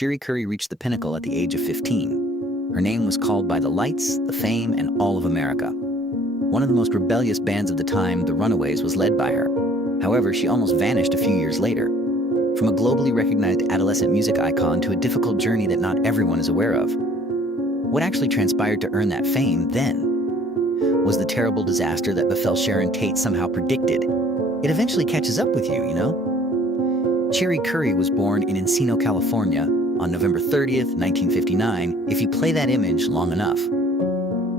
Cherie Currie reached the pinnacle at the age of 15. Her name was called by the lights, the fame, and all of America. One of the most rebellious bands of the time, the Runaways, was led by her. However, she almost vanished a few years later. From a globally recognized adolescent music icon to a difficult journey that not everyone is aware of. What actually transpired to earn that fame then? Was the terrible disaster that befell Sharon Tate somehow predicted? It eventually catches up with you, you know? Cherie Currie was born in Encino, California on November 30th, 1959, if you play that image long enough.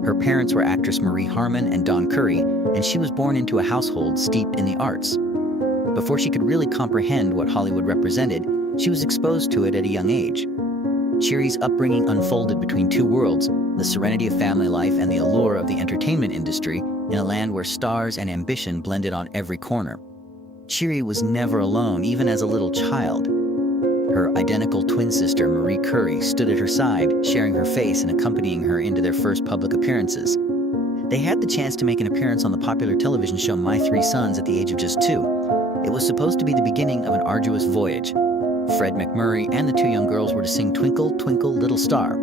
Her parents were actress Marie Harmon and Don Currie, and she was born into a household steeped in the arts. Before she could really comprehend what Hollywood represented, she was exposed to it at a young age. Cherie's upbringing unfolded between two worlds, the serenity of family life and the allure of the entertainment industry, in a land where stars and ambition blended on every corner. Cherie was never alone, even as a little child. Her identical twin sister, Marie Currie, stood at her side, sharing her face and accompanying her into their first public appearances. They had the chance to make an appearance on the popular television show My Three Sons at the age of just 2. It was supposed to be the beginning of an arduous voyage. Fred McMurray and the two young girls were to sing Twinkle, Twinkle, Little Star.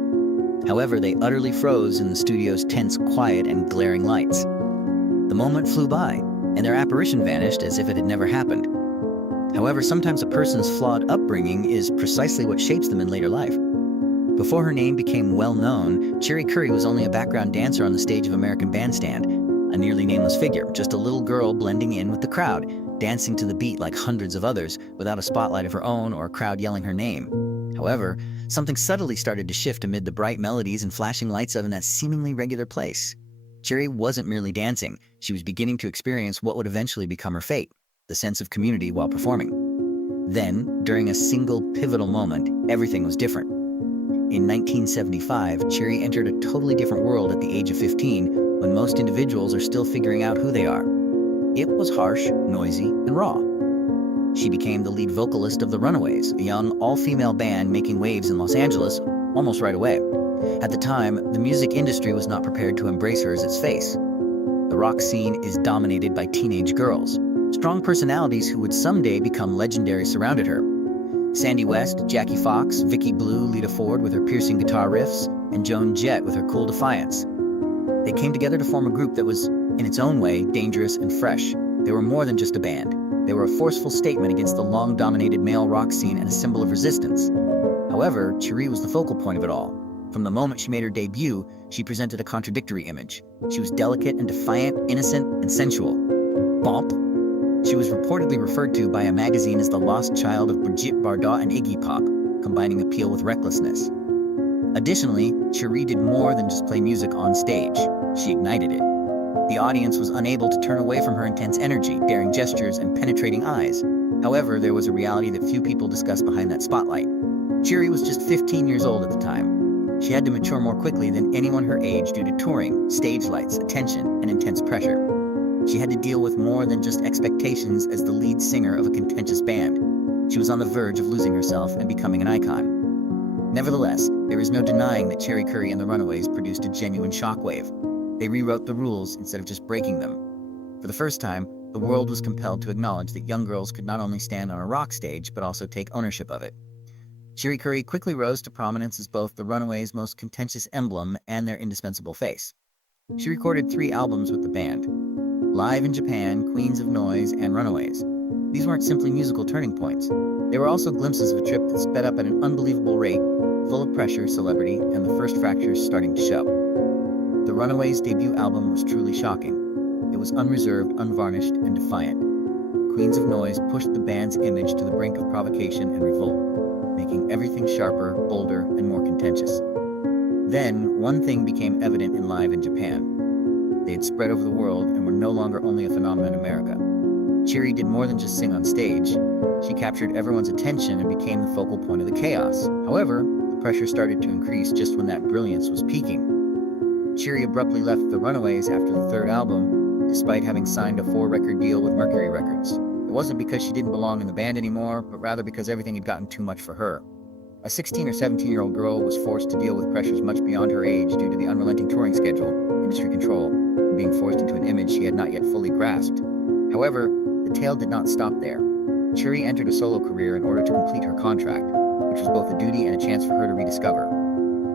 However, they utterly froze in the studio's tense quiet and glaring lights. The moment flew by, and their apparition vanished as if it had never happened. However, sometimes a person's flawed upbringing is precisely what shapes them in later life. Before her name became well known, Cherie Currie was only a background dancer on the stage of American Bandstand, a nearly nameless figure, just a little girl blending in with the crowd, dancing to the beat like hundreds of others, without a spotlight of her own or a crowd yelling her name. However, something subtly started to shift amid the bright melodies and flashing lights of that seemingly regular place. Cherie wasn't merely dancing, she was beginning to experience what would eventually become her fate, the sense of community while performing. Then, during a single pivotal moment, everything was different. In 1975, Cherie entered a totally different world at the age of 15, when most individuals are still figuring out who they are. It was harsh, noisy, and raw. She became the lead vocalist of the Runaways, a young, all-female band making waves in Los Angeles almost right away. At the time, the music industry was not prepared to embrace her as its face. The rock scene is dominated by teenage girls. Strong personalities who would someday become legendary surrounded her. Sandy West, Jackie Fox, Vicki Blue, Lita Ford with her piercing guitar riffs, and Joan Jett with her cool defiance. They came together to form a group that was, in its own way, dangerous and fresh. They were more than just a band. They were a forceful statement against the long-dominated male rock scene and a symbol of resistance. However, Cherie was the focal point of it all. From the moment she made her debut, she presented a contradictory image. She was delicate and defiant, innocent and sensual. Bump. She was reportedly referred to by a magazine as the lost child of Brigitte Bardot and Iggy Pop, combining appeal with recklessness. Additionally, Cherie did more than just play music on stage. She ignited it. The audience was unable to turn away from her intense energy, daring gestures, and penetrating eyes. However, there was a reality that few people discuss behind that spotlight. Cherie was just 15 years old at the time. She had to mature more quickly than anyone her age due to touring, stage lights, attention, and intense pressure. She had to deal with more than just expectations as the lead singer of a contentious band. She was on the verge of losing herself and becoming an icon. Nevertheless, there is no denying that Cherie Currie and the Runaways produced a genuine shockwave. They rewrote the rules instead of just breaking them. For the first time, the world was compelled to acknowledge that young girls could not only stand on a rock stage, but also take ownership of it. Cherie Currie quickly rose to prominence as both the Runaways' most contentious emblem and their indispensable face. She recorded 3 albums with the band: Live in Japan, Queens of Noise, and Runaways. These weren't simply musical turning points. They were also glimpses of a trip that sped up at an unbelievable rate, full of pressure, celebrity, and the first fractures starting to show. The Runaways' debut album was truly shocking. It was unreserved, unvarnished, and defiant. Queens of Noise pushed the band's image to the brink of provocation and revolt, making everything sharper, bolder, and more contentious. Then, one thing became evident in Live in Japan. They had spread over the world and were no longer only a phenomenon in America. Cherie did more than just sing on stage. She captured everyone's attention and became the focal point of the chaos. However, the pressure started to increase just when that brilliance was peaking. Cherie abruptly left the Runaways after the 3rd album, despite having signed a 4-record deal with Mercury Records. It wasn't because she didn't belong in the band anymore, but rather because everything had gotten too much for her. A 16 or 17-year-old girl was forced to deal with pressures much beyond her age due to the unrelenting touring schedule, industry control, and being forced into an image she had not yet fully grasped. However, the tale did not stop there. Cherie entered a solo career in order to complete her contract. which was both a duty and a chance for her to rediscover.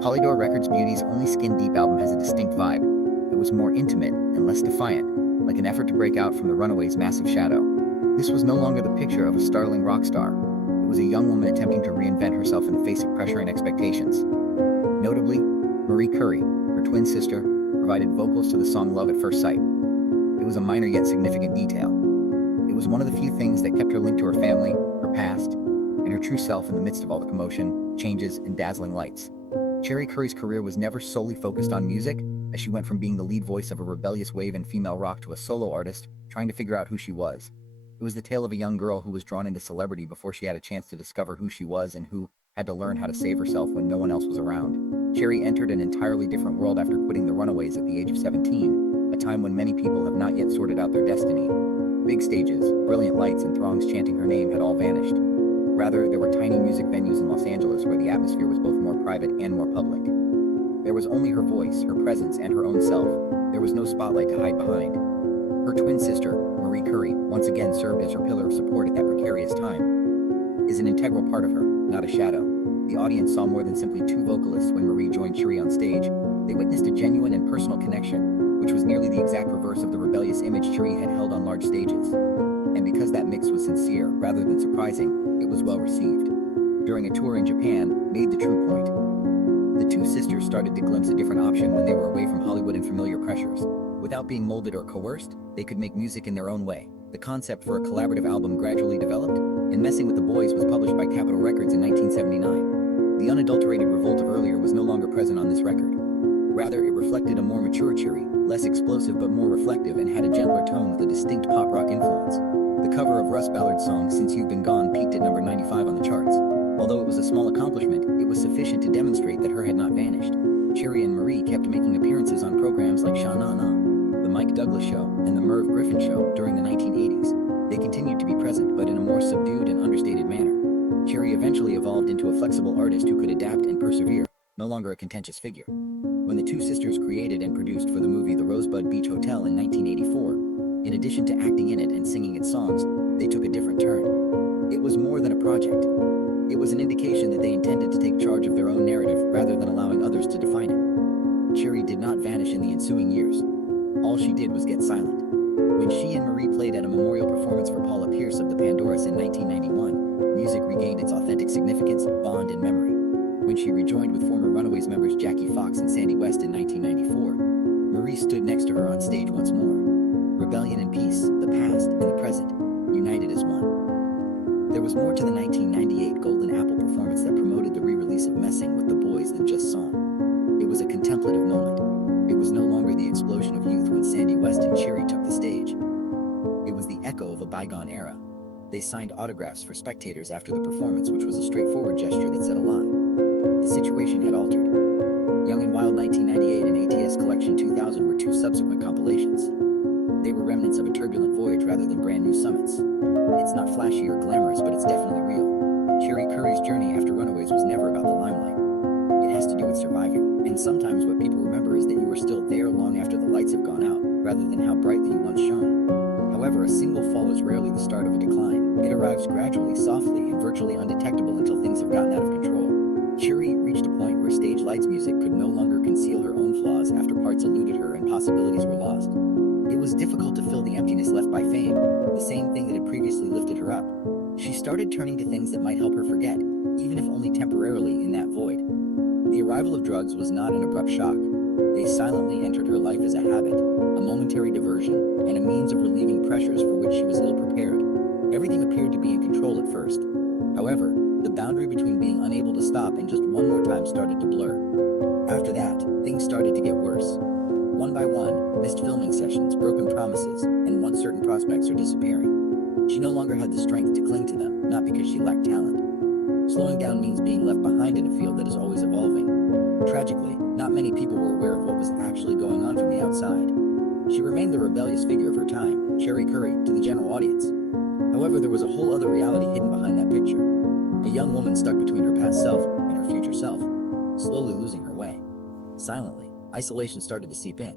Polydor Records' Beauty's Only Skin Deep album has a distinct vibe. It was more intimate and less defiant, like an effort to break out from the Runaways' massive shadow. This was no longer the picture of a startling rock star. It was a young woman attempting to reinvent herself in the face of pressure and expectations. Notably, Cherie Currie, her twin sister, provided vocals to the song Love at First Sight. It was a minor yet significant detail. It was one of the few things that kept her linked to her family, her past, and her true self in the midst of all the commotion, changes, and dazzling lights. Cherie Currie's career was never solely focused on music, as she went from being the lead voice of a rebellious wave in female rock to a solo artist trying to figure out who she was. It was the tale of a young girl who was drawn into celebrity before she had a chance to discover who she was and who had to learn how to save herself when no one else was around. Cherie entered an entirely different world after quitting the Runaways at the age of 17, a time when many people have not yet sorted out their destiny. Big stages, brilliant lights, and throngs chanting her name had all vanished. Rather, there were tiny music venues in Los Angeles where the atmosphere was both more private and more public. There was only her voice, her presence, and her own self. There was no spotlight to hide behind. Her twin sister, Cherie Currie, once again served as her pillar of support at that precarious time. Is an integral part of her, not a shadow. The audience saw more than simply two vocalists when Cherie joined Cherie on stage. They witnessed a genuine and personal connection, which was nearly the exact reverse of the rebellious image Cherie had held on large stages. And because that mix was sincere, rather than surprising, it was well received. During a tour in Japan, made the true point. The two sisters started to glimpse a different option when they were away from Hollywood and familiar pressures. Without being molded or coerced, they could make music in their own way. The concept for a collaborative album gradually developed, and Messing with the Boys was published by Capitol Records in 1979. The unadulterated revolt of earlier was no longer present on this record. Rather, it reflected a more mature Cherie, less explosive but more reflective, and had a gentler tone with a distinct pop rock influence. The cover of Russ Ballard's song Since You've Been Gone peaked at number 95 on the charts. Although it was a small accomplishment, it was sufficient to demonstrate that her had not vanished. Cherie and Cherie kept making appearances on programs like Sha Na Na, The Mike Douglas Show, and The Merv Griffin Show during the 1980s. They continued to be present, but in a more subdued and understated manner. Cherie eventually evolved into a flexible artist who could adapt and persevere, no longer a contentious figure. When the two sisters created and produced for the movie The Rosebud Beach Hotel in 1984, in addition to acting in it and singing its songs, they took a different turn. It was more than a project. It was an indication that they intended to take charge of their own narrative rather than allowing others to define it. Cherie did not vanish in the ensuing years. All she did was get silent. When she and Cherie played at a memorial performance for Paula Pierce of the Pandoras in 1991, music regained its authentic significance, bond, and memory. When she rejoined with former Runaways members Jackie Fox and Sandy West in 1994, Cherie stood next to her on stage once more. Rebellion and peace, the past and the present, united as one. There was more to the 1998 Golden Apple performance that promoted the re-release of Messing with the Boys than just song. It was a contemplative moment. It was no longer the explosion of youth when Sandy West and Cherie took the stage. It was the echo of a bygone era. They signed autographs for spectators after the performance, which was a straightforward gesture that said a lot. The situation had altered. Young and Wild 1998 and ATS Collection 2000 were two subsequent compilations. They were remnants of a turbulent voyage rather than brand new summits. It's not flashy or glamorous, but it's definitely real. Cherie Currie's journey after Runaways was never about the limelight. It has to do with surviving, and sometimes what people remember is that you were still there long after the lights have gone out, rather than how brightly you once shone. However, a single fall is rarely the start of a decline. It arrives gradually, softly, and virtually undetectable until things have gotten out of control. Cherie reached a point where stage lights music could no longer conceal her own flaws after parts eluded her and possibilities were lost. It was difficult to fill the emptiness left by fame, the same thing that had previously lifted her up. She started turning to things that might help her forget, even if only temporarily, in that void. The arrival of drugs was not an abrupt shock. They silently entered her life as a habit, a momentary diversion, and a means of relieving pressures for which she was ill-prepared. Everything appeared to be in control at first. However, the boundary between being unable to stop and just one more time started to blur. After that, things started to get worse. One by one, missed filming sessions, broken promises, and once certain prospects are disappearing. She no longer had the strength to cling to them, not because she lacked talent. Slowing down means being left behind in a field that is always evolving. Tragically, not many people were aware of what was actually going on from the outside. She remained the rebellious figure of her time, Cherie Currie, to the general audience. However, there was a whole other reality hidden behind that picture. A young woman stuck between her past self and her future self, slowly losing her way. Silently, isolation started to seep in.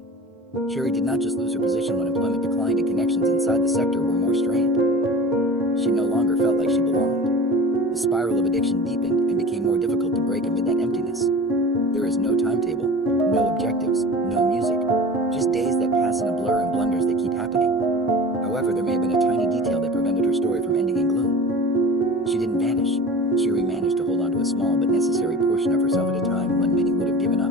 Cherie did not just lose her position when employment declined and connections inside the sector were more strained. She no longer felt like she belonged. The The spiral of addiction deepened and became more difficult to break amid that emptiness. There is no timetable, no objectives, no music, just days that pass in a blur and blunders that keep happening. However, there may have been a tiny detail that prevented her story from ending in gloom. She didn't vanish. Cherie managed to hold on to a small but necessary portion of herself at a time when many would have given up.